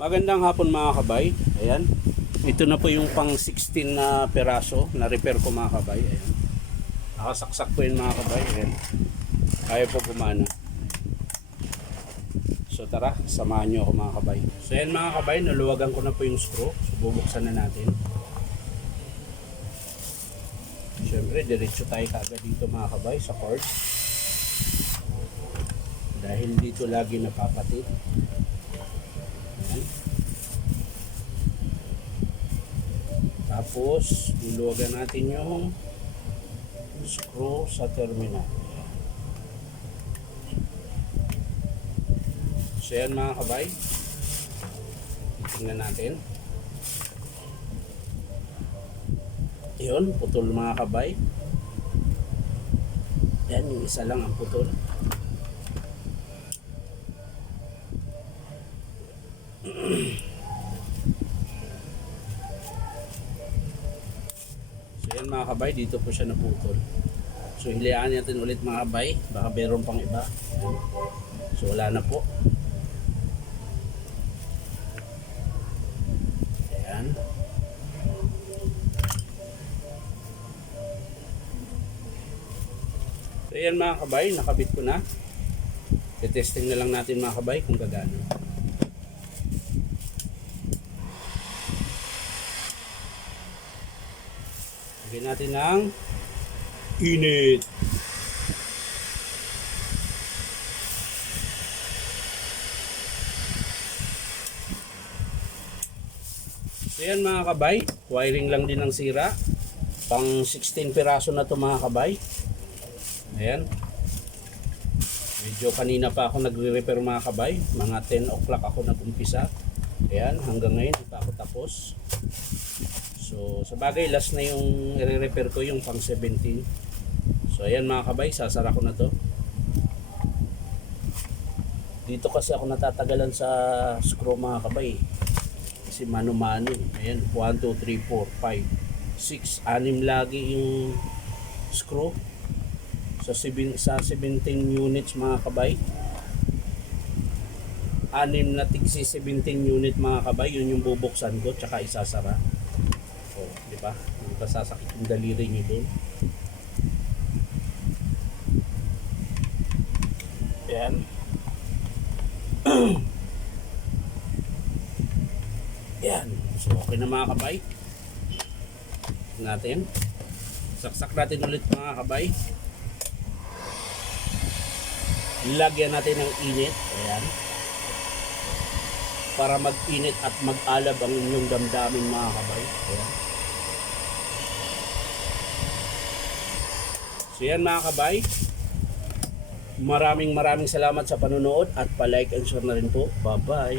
Magandang hapon mga kabay. Ayan. Ito na po yung pang 16 na peraso na repair ko mga kabay. Ayan. Nakasaksak po yun mga kabay. Ayan. Kaya po gumana. So tara, samahan nyo ako mga kabay. So ayan mga kabay, naluwagan ko na po yung screw. So bubuksan na natin. Siyempre, diretso tayo kagad dito mga kabay sa cord. Dahil dito lagi napapatid. Ayan. Tapos, luluwagan natin yung screw sa terminal. So yan mga kabay. Tingnan natin. Yun, putol mga kabay. Yan, yung isa lang ang putol. So yan mga kabay, dito po siya naputol. So hiliaan natin ulit mga kabay, baka meron pang iba. So wala na po. Ayan. So yan mga kabay, nakabit ko na. I-testing na lang natin mga kabay kung gagana. Lagyan natin ng init. So yan mga kabay, wiring lang din ang sira. Pang 16 piraso na to mga kabay. Ayan. Medyo kanina pa ako nagre-repair mga kabay. Mga 10 o'clock ako nag-umpisa. Ayan, hanggang ngayon hindi pa ako tapos. So, sa bagay, last na yung i-repair ko, yung pang 17. So, ayan mga kabay, sasara ko na to. Dito kasi ako natatagalan sa screw mga kabay. Kasi mano-mano. Ayan, 1, 2, 3, 4, 5, 6, 6 lagi yung screw. Sa 17 units mga kabay. 6 na tigsi 17 unit mga kabay. Yun yung bubuksan ko, tsaka isasara. Di ba? Hindi pa sasakit yung daliri nyo doon. Ayan. Ayan. So, okay na mga kabay. Natin. Saksak natin ulit mga kabay. Lagyan natin ng init. Ayan. Para mag-init at mag-alab ang inyong damdamin mga kabay. Ayan. So yan mga kabay, maraming salamat sa panonood at pa-like and share na rin po. Bye bye.